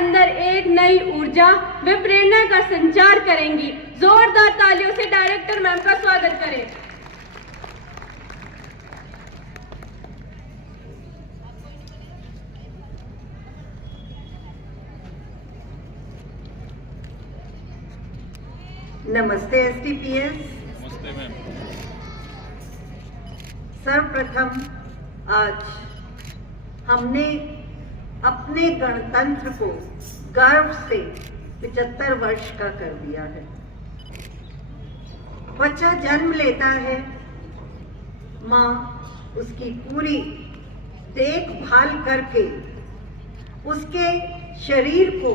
अंदर एक नई ऊर्जा व प्रेरणा का संचार करेंगी। जोरदार तालियों से डायरेक्टर मैम का स्वागत करें। नमस्ते एसटीपीएस। नमस्ते मैम। सर्वप्रथम आज हमने अपने गणतंत्र को गर्व से 75 वर्ष का कर दिया है। बच्चा जन्म लेता है, माँ उसकी पूरी देखभाल करके उसके शरीर को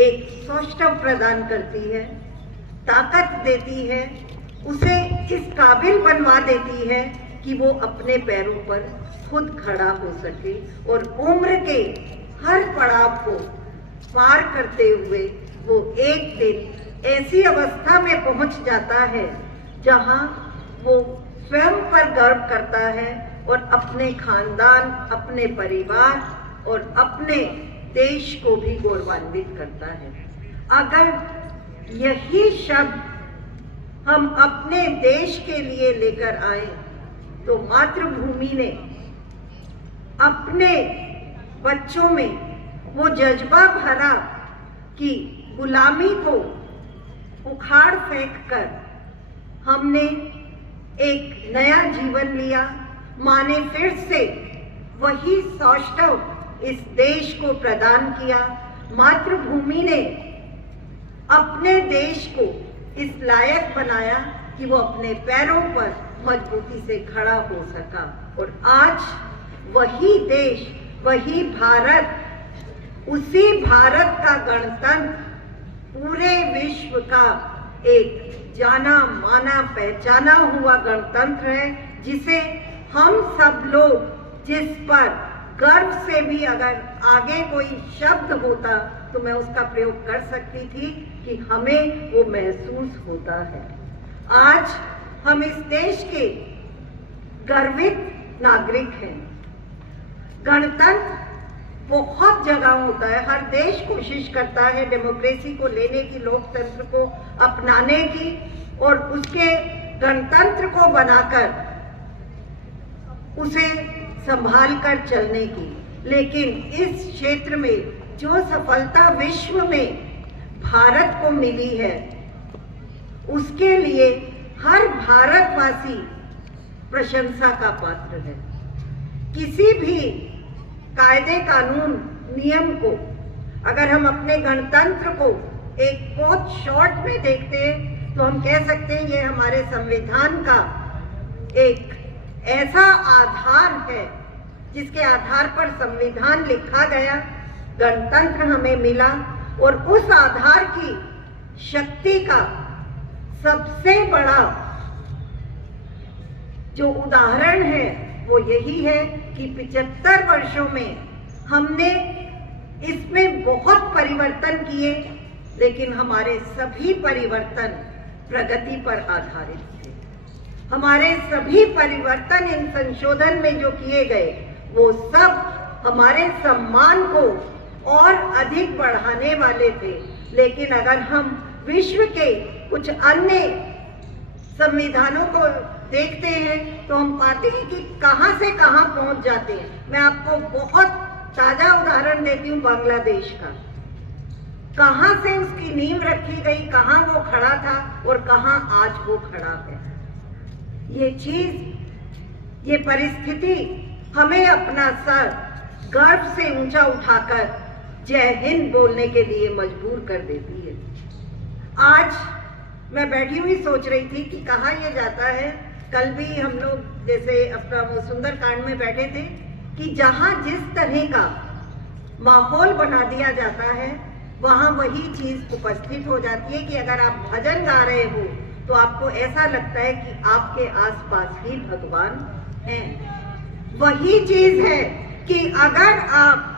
एक सौष्ठव प्रदान करती है, ताकत देती है, उसे इस काबिल बनवा देती है कि वो अपने पैरों पर खुद खड़ा हो सके और उम्र के हर पड़ाव को पार करते हुए वो एक दिन ऐसी अवस्था में पहुंच जाता है जहां वो स्वयं पर गर्व करता है और अपने खानदान, अपने परिवार और अपने देश को भी गौरवान्वित करता है। अगर यही शब्द हम अपने देश के लिए लेकर आए तो मातृभूमि ने अपने बच्चों में वो जज्बा भरा कि गुलामी को उखाड़ फेंक कर हमने एक नया जीवन लिया। माँ ने फिर से वही सौष्ठव इस देश को प्रदान किया। मातृभूमि ने अपने देश को इस लायक बनाया कि वो अपने पैरों पर मजबूती से खड़ा हो सका और आज वही देश, वही भारत, उसी भारत का गणतंत्र पूरे विश्व का एक जाना माना पहचाना हुआ गणतंत्र है, जिसे हम सब लोग, जिस पर गर्व से भी अगर आगे कोई शब्द होता तो मैं उसका प्रयोग कर सकती थी कि हमें वो महसूस होता है। आज हम इस देश के गर्वित नागरिक हैं। गणतंत्र बहुत जगह होता है, हर देश कोशिश करता है डेमोक्रेसी को लेने की, लोकतंत्र को अपनाने की और उसके गणतंत्र को बनाकर उसे संभाल कर चलने की। लेकिन इस क्षेत्र में जो सफलता विश्व में भारत को मिली है, उसके लिए हर भारतवासी प्रशंसा का पात्र है। किसी भी कायदे कानून नियम को अगर हम अपने गणतंत्र को एक बहुत शॉर्ट में देखते हैं तो हम कह सकते हैं ये हमारे संविधान का एक ऐसा आधार है जिसके आधार पर संविधान लिखा गया, गणतंत्र हमें मिला और उस आधार की शक्ति का सबसे बड़ा जो उदाहरण है वो यही है कि 75 वर्षों में हमने इसमें बहुत परिवर्तन किए, लेकिन हमारे सभी परिवर्तन प्रगति पर आधारित थे। हमारे सभी परिवर्तन इन संशोधन में जो किए गए वो सब हमारे सम्मान को और अधिक बढ़ाने वाले थे। लेकिन अगर हम विश्व के कुछ अन्य संविधानों को देखते हैं तो हम पाते हैं कि कहां से कहां पहुंच जाते हैं। मैं आपको बहुत ताजा उदाहरण देती हूँ बांग्लादेश का। कहां से उसकी नींव रखी गई, कहां वो खड़ा था और कहां आज वो खड़ा है। ये चीज, ये परिस्थिति हमें अपना सर गर्व से ऊंचा उठाकर जय हिंद बोलने के लिए मजबूर कर देती है। आज मैं बैठी हुई सोच रही थी कि कहा यह जाता है, कल भी हम लोग जैसे अपना वो सुंदरकांड में बैठे थे कि जहां जिस तरह का माहौल बना दिया जाता है वहां वही चीज उपस्थित हो जाती है कि अगर आप भजन गा रहे हो तो आपको ऐसा लगता है कि आपके आसपास ही भगवान हैं। वही चीज है कि अगर आप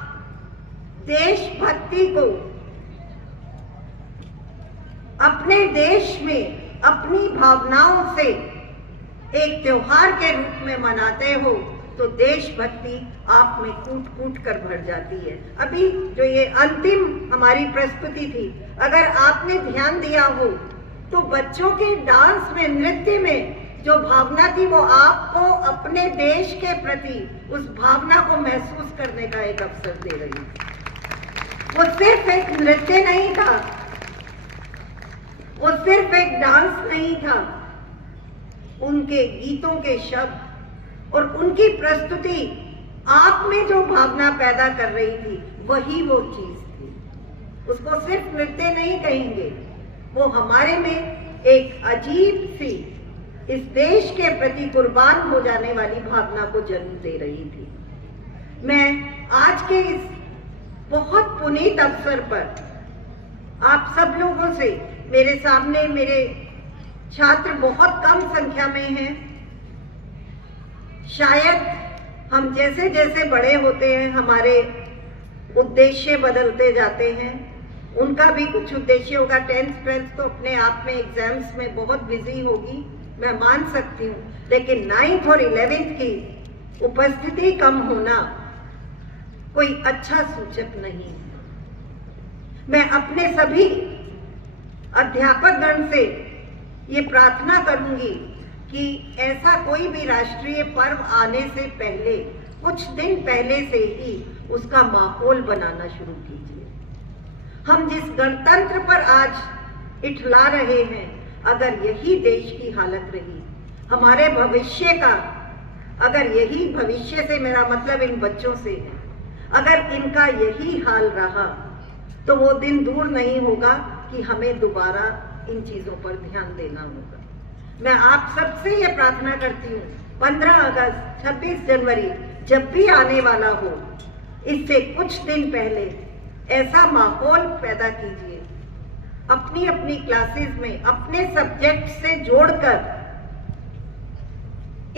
देशभक्ति को अपने देश में अपनी भावनाओं से एक त्योहार के रूप में मनाते हो तो देशभक्ति आप में कूट कूट कर भर जाती है। अभी जो ये अंतिम हमारी प्रस्तुति थी, अगर आपने ध्यान दिया हो तो बच्चों के डांस में, नृत्य में जो भावना थी वो आपको अपने देश के प्रति उस भावना को महसूस करने का एक अवसर दे रही है। वो सिर्फ एक नृत्य नहीं था, वो सिर्फ एक डांस नहीं था, उनके गीतों के शब्द और उनकी प्रस्तुति आप में जो भावना पैदा कर रही थी वही वो चीज थी। उसको सिर्फ नृत्य नहीं कहेंगे, वो हमारे में एक अजीब सी इस देश के प्रति कुर्बान हो जाने वाली भावना को जन्म दे रही थी। मैं आज के इस बहुत पुनीत अवसर पर आप सब लोगों से, मेरे सामने मेरे छात्र बहुत कम संख्या में हैं। शायद हम जैसे जैसे बड़े होते हैं हमारे उद्देश्य बदलते जाते हैं, उनका भी कुछ उद्देश्य होगा। 10th 12th तो अपने आप में एग्जाम्स में बहुत बिजी होगी, मैं मान सकती हूँ, लेकिन 9th और 11th की उपस्थिति कम होना कोई अच्छा सूचक नहीं है। मैं अपने सभी अध्यापक गण से ये प्रार्थना करूंगी कि ऐसा कोई भी राष्ट्रीय पर्व आने से पहले, कुछ दिन पहले से ही उसका माहौल बनाना शुरू कीजिए। हम जिस गणतंत्र पर आज इठला रहे हैं, अगर यही देश की हालत रही, हमारे भविष्य का, अगर यही भविष्य से मेरा मतलब इन बच्चों से है, अगर इनका यही हाल रहा तो वो दिन दूर नहीं होगा कि हमें दोबारा इन चीजों पर ध्यान देना होगा। मैं आप सबसे ये प्रार्थना करती हूँ, 15 अगस्त 26 जनवरी जब भी आने वाला हो, इससे कुछ दिन पहले ऐसा माहौल पैदा कीजिए, अपनी अपनी क्लासेस में अपने सब्जेक्ट से जोड़कर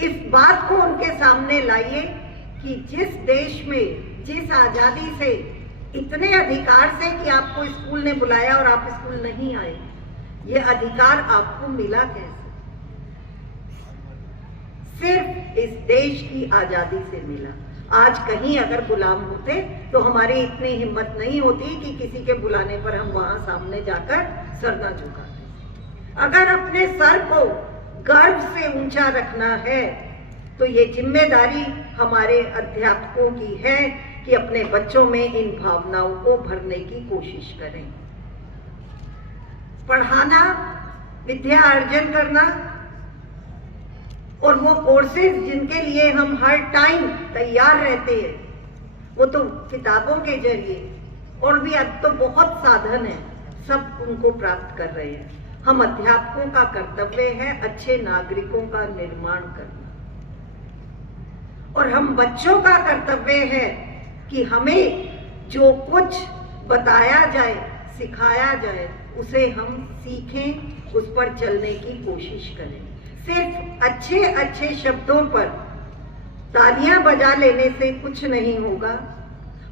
इस बात को उनके सामने लाइए कि जिस देश में, जिस आजादी से, इतने अधिकार से कि आपको स्कूल ने बुलाया और आप स्कूल नहीं आए, ये अधिकार आपको मिला कैसे? सिर्फ इस देश की आजादी से मिला। आज कहीं अगर गुलाम होते तो हमारी इतनी हिम्मत नहीं होती कि किसी के बुलाने पर हम वहां सामने जाकर सर ना झुकाते। अगर अपने सर को गर्व से ऊंचा रखना है तो ये जिम्मेदारी हमारे अध्यापकों की है कि अपने बच्चों में इन भावनाओं को भरने की कोशिश करें। पढ़ाना, विद्या अर्जन करना और वो कोर्सेज जिनके लिए हम हर टाइम तैयार रहते हैं, वो तो किताबों के जरिए, और भी अब तो बहुत साधन है, सब उनको प्राप्त कर रहे हैं। हम अध्यापकों का कर्तव्य है अच्छे नागरिकों का निर्माण करना, और हम बच्चों का कर्तव्य है कि हमें जो कुछ बताया जाए, सिखाया जाए, उसे हम सीखें, उस पर चलने की कोशिश करें। सिर्फ अच्छे अच्छे शब्दों पर तालियां बजा लेने से कुछ नहीं होगा,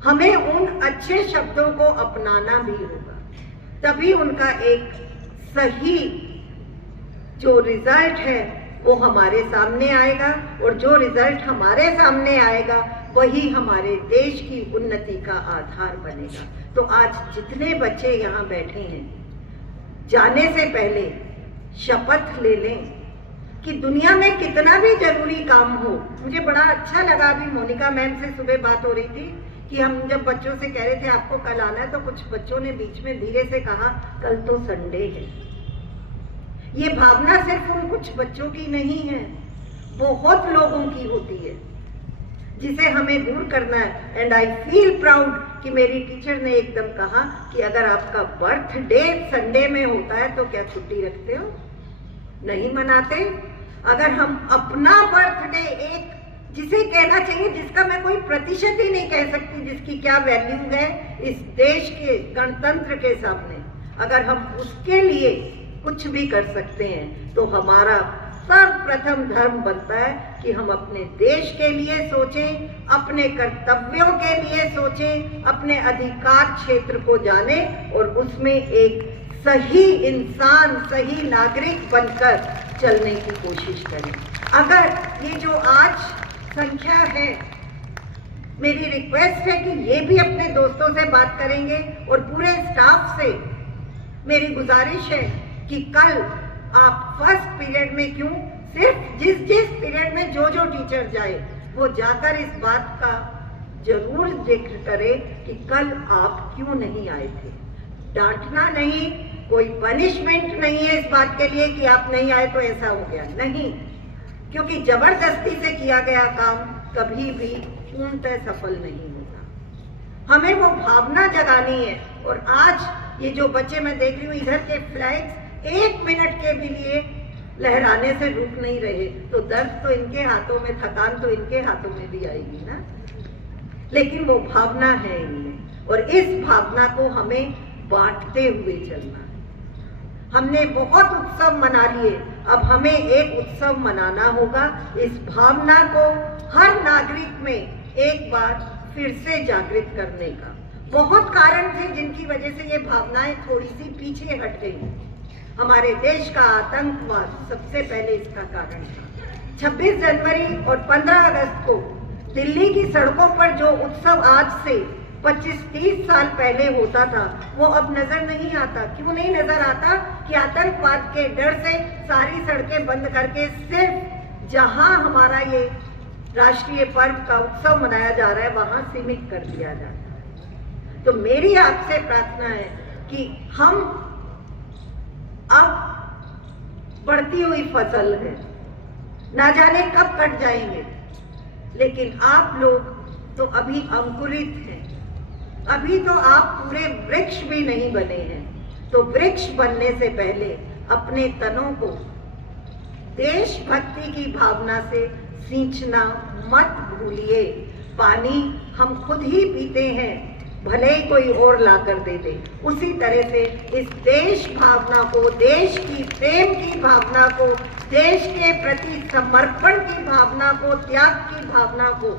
हमें उन अच्छे शब्दों को अपनाना भी होगा, तभी उनका एक सही जो रिजल्ट है वो हमारे सामने आएगा, और जो रिजल्ट हमारे सामने आएगा वही हमारे देश की उन्नति का आधार बनेगा। तो आज जितने बच्चे यहाँ बैठे हैं, जाने से पहले शपथ ले लें कि दुनिया में कितना भी जरूरी काम हो। मुझे बड़ा अच्छा लगा, अभी मोनिका मैम से सुबह बात हो रही थी कि हम जब बच्चों से कह रहे थे आपको कल आना है, तो कुछ बच्चों ने बीच में धीरे से कहा कल तो संडे है। ये भावना सिर्फ उन कुछ बच्चों की नहीं है, बहुत लोगों की होती है, जिसे हमें दूर करना है। एंड आई फील प्राउड कि मेरी टीचर ने एकदम कहा कि अगर आपका बर्थडे संडे में होता है तो क्या छुट्टी रखते हो? नहीं मनाते। अगर हम अपना बर्थडे, एक जिसे कहना चाहिए, जिसका मैं कोई प्रतिशत ही नहीं कह सकती, जिसकी क्या वैल्यू है इस देश के गणतंत्र के सामने, अगर हम उसके लिए कुछ भी कर सकते हैं तो हमारा सर्वप्रथम धर्म बनता है कि हम अपने देश के लिए सोचें, अपने कर्तव्यों के लिए सोचें, अपने अधिकार क्षेत्र को जानें और उसमें एक सही इंसान, सही नागरिक बनकर चलने की कोशिश करें। अगर ये जो आज संख्या है। मेरी रिक्वेस्ट है कि ये भी अपने दोस्तों से बात करेंगे और पूरे स्टाफ से मेरी गुजारिश है कि कल आप फर्स्ट पीरियड में क्यों, सिर्फ जिस पीरियड में जो टीचर जाए वो जाकर इस बात का जरूर जिक्र करे कि कल आप क्यों नहीं आए थे। डांटना नहीं, कोई पनिशमेंट नहीं है इस बात के लिए कि आप नहीं आए तो ऐसा हो गया, नहीं, क्योंकि जबरदस्ती से किया गया काम कभी भी पूर्णतः सफल नहीं होता। हमें वो भावना जगानी है। और आज ये जो बच्चे मैं देख रही हूँ इधर के फ्लैग्स 1 मिनट के भी लिए लहराने से रुक नहीं रहे, तो दर्द तो इनके हाथों में, थकान तो इनके हाथों में भी आएगी ना, लेकिन वो भावना है इनमें और इस भावना को हमें बांटते हुए चलना है। हमने बहुत उत्सव मना लिए, अब हमें एक उत्सव मनाना होगा। इस भावना को हर नागरिक में एक बार फिर से जागृत करने का। बहुत कारण थे जिनकी वजह से ये भावनाएं थोड़ी सी पीछे हट गई। हमारे देश का आतंकवाद सबसे पहले इसका कारण था। 26 जनवरी और 15 अगस्त को दिल्ली की सड़कों पर जो उत्सव आज से 25-30 साल पहले होता था वो अब नजर नहीं आता। क्यों नहीं नजर आता? कि आतंकवाद के डर से सारी सड़कें बंद करके सिर्फ जहां हमारा ये राष्ट्रीय पर्व का उत्सव मनाया जा रहा है वहां सीमित कर दिया जाता है। तो मेरी आपसे प्रार्थना है कि हम अब बढ़ती हुई फसल है, ना जाने कब कट जाएंगे, लेकिन आप लोग तो अभी अंकुरित हैं, अभी तो आप पूरे वृक्ष भी नहीं बने हैं। तो वृक्ष बनने से पहले अपने तनों को देशभक्ति की भावना से सींचना मत भूलिए। पानी हम खुद ही पीते हैं, भले ही कोई और ला कर दे दे। उसी तरह से इस देश भावना को, देश की प्रेम की भावना को, देश के प्रति समर्पण की भावना को, त्याग की भावना को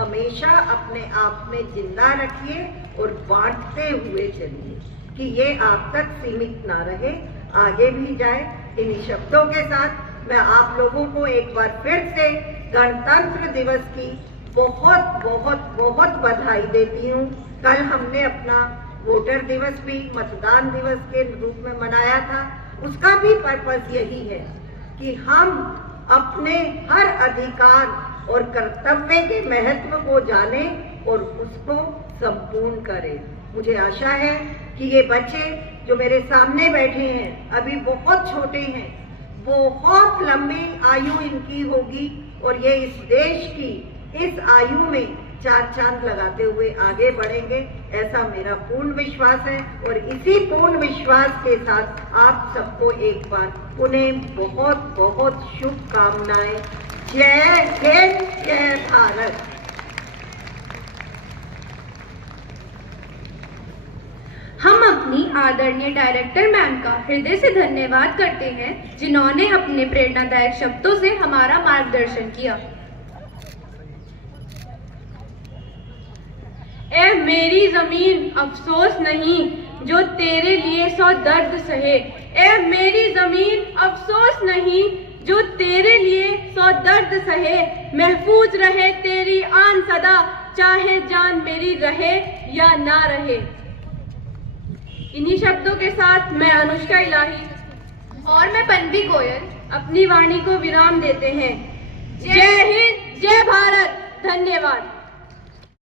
हमेशा अपने आप में जिंदा रखिए और बांटते हुए चलिए कि ये आप तक सीमित ना रहे, आगे भी जाए। इन्हीं शब्दों के साथ मैं आप लोगों को एक बार फिर से गणतंत्र दिवस की बहुत बहुत बहुत बधाई देती हूँ। कल हमने अपना वोटर दिवस भी मतदान दिवस के रूप में मनाया था। उसका भी पर्पस यही है कि हम अपने हर अधिकार और कर्तव्य के महत्व को जाने और उसको संपूर्ण करें। मुझे आशा है कि ये बच्चे जो मेरे सामने बैठे हैं अभी बहुत छोटे हैं, बहुत लंबी आयु इनकी होगी और ये इस देश की इस आयु में 4 चांद लगाते हुए आगे बढ़ेंगे, ऐसा मेरा पूर्ण विश्वास है। और इसी पूर्ण विश्वास के साथ आप सबको एक बार पुनः बहुत बहुत शुभकामनाएं। जय हिंद, जय भारत। हम अपनी आदरणीय डायरेक्टर मैम का हृदय से धन्यवाद करते हैं जिन्होंने अपने प्रेरणादायक शब्दों से हमारा मार्गदर्शन किया। ए मेरी जमीन अफसोस नहीं जो तेरे लिए 100 दर्द सहे। ए मेरी जमीन अफसोस नहीं जो तेरे लिए 100 दर्द सहे। महफूज रहे तेरी आन सदा, चाहे जान मेरी रहे या ना रहे। इन्हीं शब्दों के साथ मैं अनुष्का इलाही और मैं पन्वी गोयल अपनी वाणी को विराम देते हैं। जय हिंद, जय भारत, धन्यवाद।